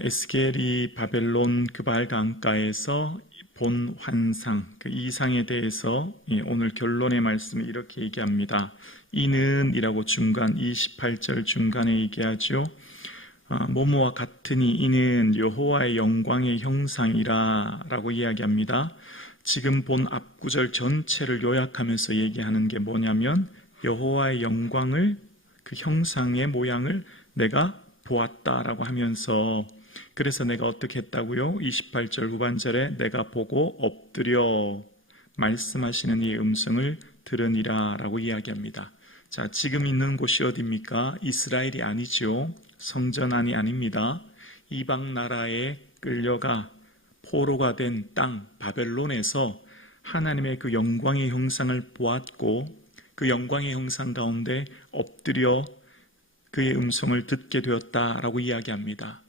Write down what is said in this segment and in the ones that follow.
에스겔이 바벨론 그발 강가에서 본 환상, 그 이상에 대해서 오늘 결론의 말씀을 이렇게 얘기합니다. 이는 이라고 중간 28절 중간에 얘기하죠. 뭐뭐와 같으니 이는 여호와의 영광의 형상이라 라고 이야기합니다. 지금 본 앞구절 전체를 요약하면서 얘기하는 게 뭐냐면 여호와의 영광을, 그 형상의 모양을 내가 보았다라고 하면서, 그래서 내가 어떻게 했다고요? 28절 후반절에 내가 보고 엎드려 말씀하시는 이 음성을 들으니라 라고 이야기합니다. 자, 지금 있는 곳이 어디입니까? 이스라엘이 아니죠. 성전 안이 아닙니다. 이방 나라에 끌려가 포로가 된 땅 바벨론에서 하나님의 그 영광의 형상을 보았고, 그 영광의 형상 가운데 엎드려 그의 음성을 듣게 되었다라고 이야기합니다.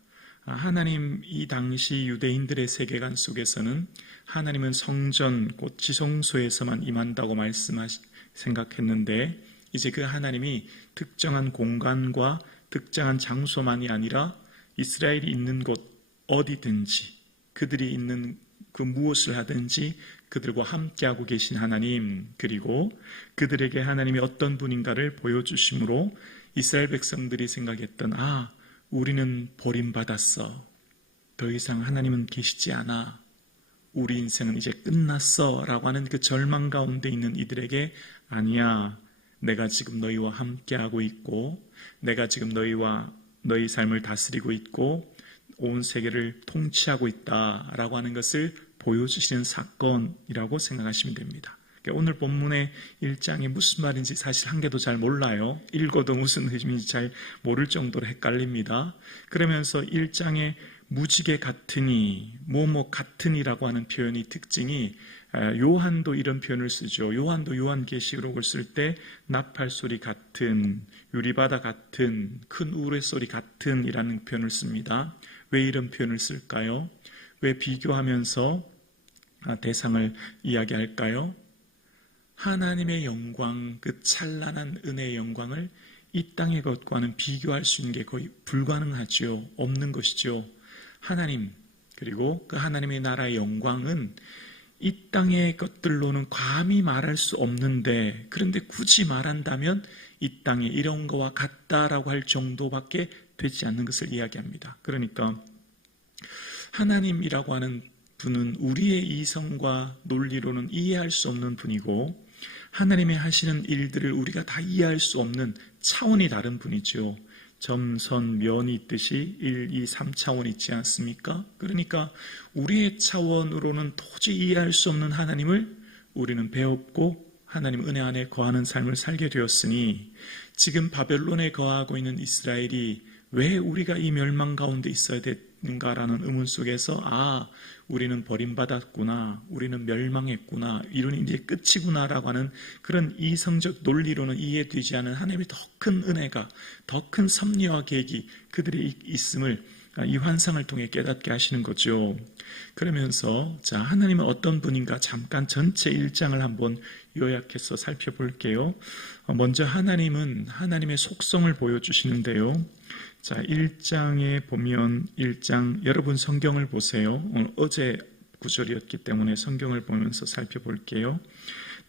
하나님, 이 당시 유대인들의 세계관 속에서는 하나님은 성전, 곧 지성소에서만 임한다고 생각했는데, 이제 그 하나님이 특정한 공간과 특정한 장소만이 아니라 이스라엘이 있는 곳 어디든지, 그들이 있는 그 무엇을 하든지 그들과 함께하고 계신 하나님, 그리고 그들에게 하나님이 어떤 분인가를 보여주심으로 이스라엘 백성들이 생각했던, 우리는 버림받았어. 더 이상 하나님은 계시지 않아. 우리 인생은 이제 끝났어 라고 하는 그 절망 가운데 있는 이들에게, 아니야, 내가 지금 너희와 함께하고 있고, 내가 지금 너희 삶을 다스리고 있고 온 세계를 통치하고 있다라고 하는 것을 보여주시는 사건이라고 생각하시면 됩니다. 오늘 본문의 1장이 무슨 말인지 사실 한 개도 잘 몰라요. 읽어도 무슨 의미인지 잘 모를 정도로 헷갈립니다. 그러면서 1장에 무지개 같으니, 뭐뭐 같으니라고 하는 표현이 특징이, 요한도 이런 표현을 쓰죠. 요한도 요한계시록을 쓸 때 나팔소리 같은, 유리바다 같은, 큰 우레소리 같은 이라는 표현을 씁니다. 왜 이런 표현을 쓸까요? 왜 비교하면서 대상을 이야기할까요? 하나님의 영광, 그 찬란한 은혜의 영광을 이 땅의 것과는 비교할 수 있는 게 거의 불가능하죠. 없는 것이죠. 하나님, 그리고 그 하나님의 나라의 영광은 이 땅의 것들로는 감히 말할 수 없는데, 그런데 굳이 말한다면 이 땅에 이런 거와 같다라고 할 정도밖에 되지 않는 것을 이야기합니다. 그러니까 하나님이라고 하는 분은 우리의 이성과 논리로는 이해할 수 없는 분이고, 하나님의 하시는 일들을 우리가 다 이해할 수 없는 차원이 다른 분이죠. 점, 선, 면이 있듯이 1, 2, 3차원이 있지 않습니까? 그러니까 우리의 차원으로는 도저히 이해할 수 없는 하나님을 우리는 배웠고 하나님 은혜 안에 거하는 삶을 살게 되었으니, 지금 바벨론에 거하고 있는 이스라엘이 왜 우리가 이 멸망 가운데 있어야 되는가라는 의문 속에서, 우리는 버림받았구나, 우리는 멸망했구나, 이런 이제 끝이구나라고 하는 그런 이성적 논리로는 이해되지 않은 하나님의 더 큰 은혜가, 더 큰 섭리와 계획이 그들의 있음을 이 환상을 통해 깨닫게 하시는 거죠. 그러면서 하나님은 어떤 분인가 잠깐 전체 1장을 한번 요약해서 살펴볼게요. 먼저 하나님은 하나님의 속성을 보여주시는데요. 1장에 보면 1장, 여러분 성경을 보세요. 오늘 어제 구절이었기 때문에 성경을 보면서 살펴볼게요.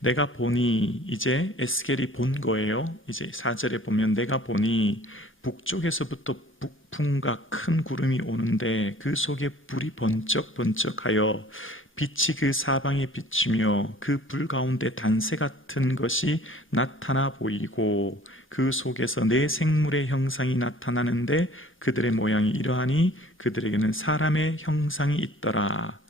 내가 보니, 이제 에스겔이 본 거예요. 이제 4절에 보면 내가 보니 북쪽에서부터 북풍과 큰 구름이 오는데 그 속에 불이 번쩍번쩍하여 빛이 그 사방에 비치며 그 불 가운데 단새 같은 것이 나타나 보이고, 그 속에서 네 생물의 형상이 나타나는데 그들의 모양이 이러하니 그들에게는 사람의 형상이 있더라.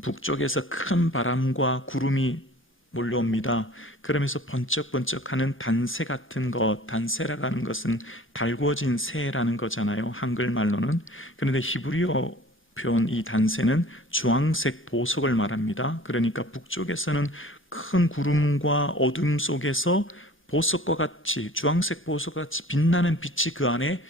북쪽에서 큰 바람과 구름이 몰려옵니다. 그러면서 번쩍번쩍하는 단새 같은 것, 단새라고 하는 것은 달구어진 새라는 거잖아요, 한글말로는. 그런데 히브리어 표현 이 단새는 주황색 보석을 말합니다. 그러니까 북쪽에서는 큰 구름과 어둠 속에서 보석과 같이, 주황색 보석과 같이 빛나는 빛이 그 안에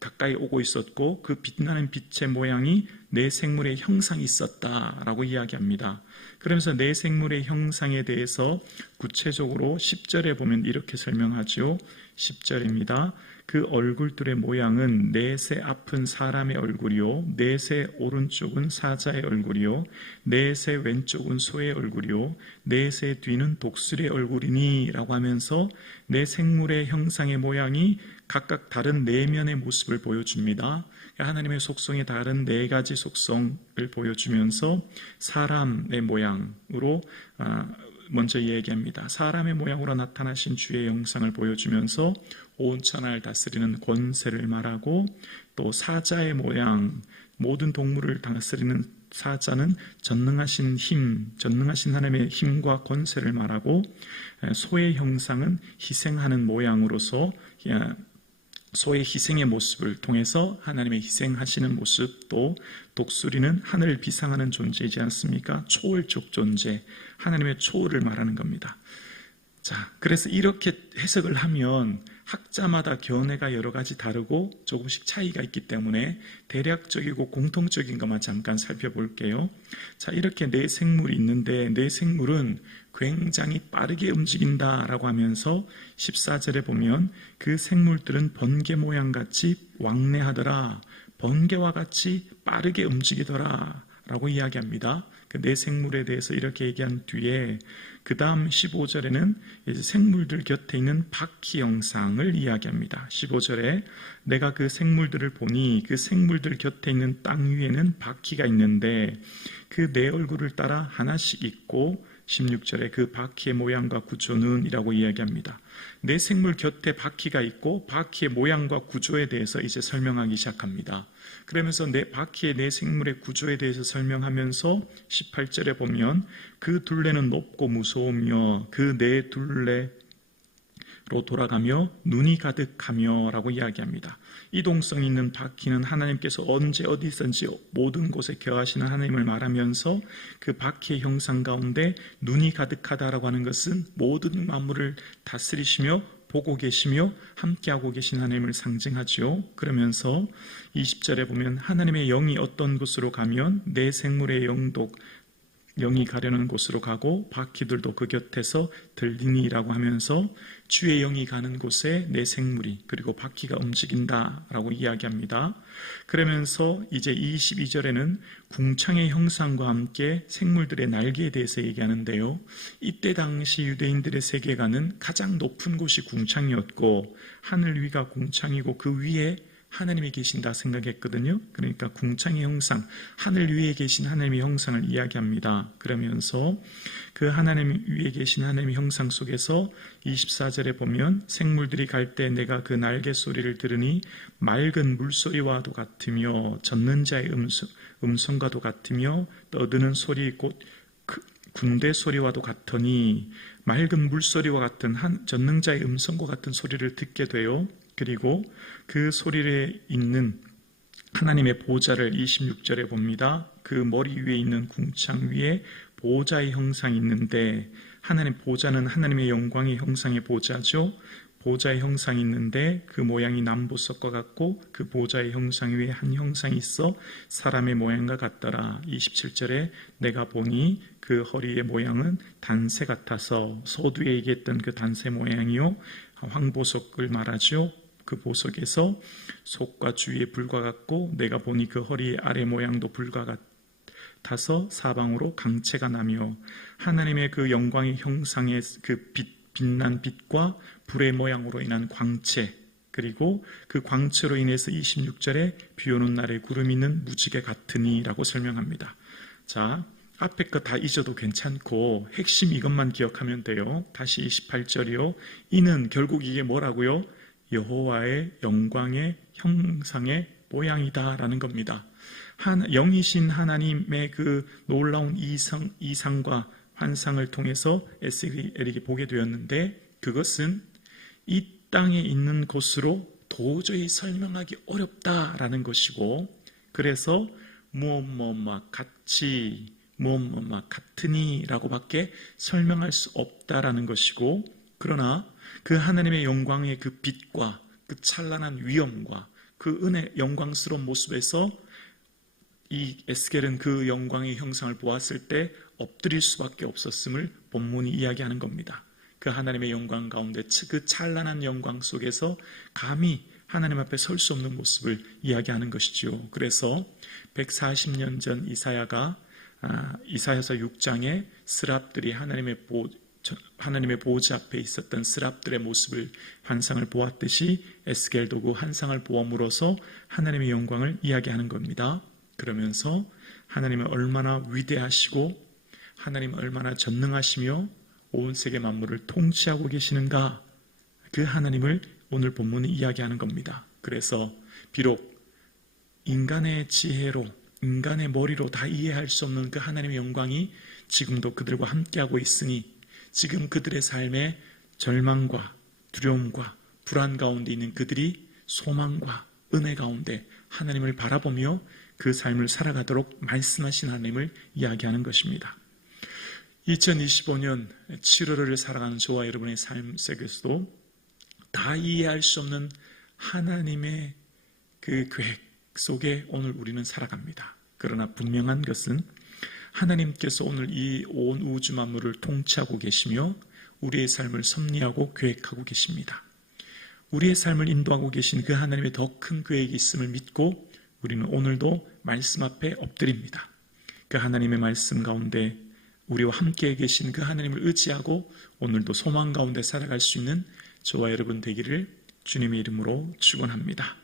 가까이 오고 있었고, 그 빛나는 빛의 모양이 네 생물의 형상이 있었다라고 이야기합니다. 그러면서 네 생물의 형상에 대해서 구체적으로 10절에 보면 이렇게 설명하죠. 10절입니다. 그 얼굴들의 모양은 넷의 앞은 사람의 얼굴이요 넷의 오른쪽은 사자의 얼굴이요 넷의 왼쪽은 소의 얼굴이요 넷의 뒤는 독수리의 얼굴이니 라고 하면서 네 생물의 형상의 모양이 각각 다른 내면의 모습을 보여줍니다. 하나님의 속성이 다른 네 가지 속성을 보여주면서 사람의 모양으로 먼저 얘기합니다. 사람의 모양으로 나타나신 주의 형상을 보여주면서 온 천하를 다스리는 권세를 말하고, 또 사자의 모양, 모든 동물을 다스리는 사자는 전능하신 힘, 전능하신 하나님의 힘과 권세를 말하고, 소의 형상은 희생하는 모양으로서 소의 희생의 모습을 통해서 하나님의 희생하시는 모습, 또 독수리는 하늘을 비상하는 존재이지 않습니까? 초월적 존재, 하나님의 초월을 말하는 겁니다. 자, 그래서 이렇게 해석을 하면 학자마다 견해가 여러 가지 다르고 조금씩 차이가 있기 때문에 대략적이고 공통적인 것만 잠깐 살펴볼게요. 자, 이렇게 네 생물이 있는데 네 생물은 굉장히 빠르게 움직인다라고 하면서 14절에 보면 그 생물들은 번개 모양같이 왕래하더라, 번개와 같이 빠르게 움직이더라 라고 이야기합니다. 그 네 생물에 대해서 이렇게 얘기한 뒤에 그 다음 15절에는 이제 생물들 곁에 있는 바퀴 형상을 이야기합니다. 15절에 내가 그 생물들을 보니 그 생물들 곁에 있는 땅 위에는 바퀴가 있는데 그 네 얼굴을 따라 하나씩 있고, 16절에 그 바퀴의 모양과 구조는 이라고 이야기합니다. 네 생물 곁에 바퀴가 있고 바퀴의 모양과 구조에 대해서 이제 설명하기 시작합니다. 그러면서 바퀴의 네 생물의 구조에 대해서 설명하면서 18절에 보면 그 둘레는 높고 무서우며 그 네 둘레로 돌아가며 눈이 가득하며 라고 이야기합니다. 이동성 있는 바퀴는 하나님께서 언제 어디든지 모든 곳에 거하시는 하나님을 말하면서 그 바퀴의 형상 가운데 눈이 가득하다라고 하는 것은 모든 만물을 다스리시며 보고 계시며 함께하고 계신 하나님을 상징하지요. 그러면서 20절에 보면 하나님의 영이 어떤 곳으로 가면 내 생물의 영이 가려는 곳으로 가고 바퀴들도 그 곁에서 들리니라고 하면서 주의 영이 가는 곳에 내 생물이 그리고 바퀴가 움직인다라고 이야기합니다. 그러면서 이제 22절에는 궁창의 형상과 함께 생물들의 날개에 대해서 얘기하는데요. 이때 당시 유대인들의 세계관은 가장 높은 곳이 궁창이었고 하늘 위가 궁창이고 그 위에 하나님이 계신다 생각했거든요. 그러니까 궁창의 형상, 하늘 위에 계신 하나님의 형상을 이야기합니다. 그러면서 그 하나님 위에 계신 하나님의 형상 속에서 24절에 보면 생물들이 갈 때 내가 그 날개 소리를 들으니 맑은 물소리와도 같으며 젖는 자의 음성과도 같으며 떠드는 소리 곧 군대 소리와도 같으니, 맑은 물소리와 같은 전능자의 음성과 같은 소리를 듣게 돼요. 그리고 그 소리에 있는 하나님의 보좌를 26절에 봅니다. 그 머리 위에 있는 궁창 위에 보좌의 형상이 있는데, 하나님 보좌는 하나님의 영광의 형상의 보좌죠. 보좌의 형상이 있는데 그 모양이 남보석과 같고 그 보좌의 형상 위에 한 형상이 있어 사람의 모양과 같더라. 27절에 내가 보니 그 허리의 모양은 단새 같아서, 소두에 얘기했던 그 단새 모양이요 황보석을 말하죠. 그 보석에서 속과 주위에 불과 같고 내가 보니 그 허리 아래 모양도 불과 같아서 사방으로 강체가 나며, 하나님의 그 영광의 형상의 그 빛난 빛과 불의 모양으로 인한 광채, 그리고 그 광채로 인해서 26절에 비 오는 날에 구름이 있는 무지개 같으니 라고 설명합니다. 자, 앞에 거 다 잊어도 괜찮고 핵심 이것만 기억하면 돼요. 다시 28절이요. 이는 결국 이게 뭐라고요? 여호와의 영광의 형상의 모양이다 라는 겁니다. 영이신 하나님의 그 놀라운 이상과 환상을 통해서 에스겔이 보게 되었는데, 그것은 이 땅에 있는 것으로 도저히 설명하기 어렵다라는 것이고, 그래서 무엇 같이 무엇 같으니 라고밖에 설명할 수 없다라는 것이고, 그러나 그 하나님의 영광의 그 빛과 그 찬란한 위엄과 그 은혜 영광스러운 모습에서 이 에스겔은 그 영광의 형상을 보았을 때 엎드릴 수밖에 없었음을 본문이 이야기하는 겁니다. 그 하나님의 영광 가운데 그 찬란한 영광 속에서 감히 하나님 앞에 설 수 없는 모습을 이야기하는 것이지요. 그래서 140년 전 이사야서 6장에 스랍들이 하나님의 보호자 앞에 있었던 스랍들의 모습을 환상을 보았듯이 에스겔도 그 환상을 보음으로써 하나님의 영광을 이야기하는 겁니다. 그러면서 하나님은 얼마나 위대하시고 하나님은 얼마나 전능하시며 온 세계 만물을 통치하고 계시는가, 그 하나님을 오늘 본문이 이야기하는 겁니다. 그래서 비록 인간의 지혜로 인간의 머리로 다 이해할 수 없는 그 하나님의 영광이 지금도 그들과 함께하고 있으니 지금 그들의 삶에 절망과 두려움과 불안 가운데 있는 그들이 소망과 은혜 가운데 하나님을 바라보며 그 삶을 살아가도록 말씀하신 하나님을 이야기하는 것입니다. 2025년 7월을 살아가는 저와 여러분의 삶 속에서도 다 이해할 수 없는 하나님의 그 계획 속에 오늘 우리는 살아갑니다. 그러나 분명한 것은 하나님께서 오늘 이 온 우주 만물을 통치하고 계시며 우리의 삶을 섭리하고 계획하고 계십니다. 우리의 삶을 인도하고 계신 그 하나님의 더 큰 계획이 있음을 믿고 우리는 오늘도 말씀 앞에 엎드립니다. 그 하나님의 말씀 가운데 우리와 함께 계신 그 하나님을 의지하고 오늘도 소망 가운데 살아갈 수 있는 저와 여러분 되기를 주님의 이름으로 축원합니다.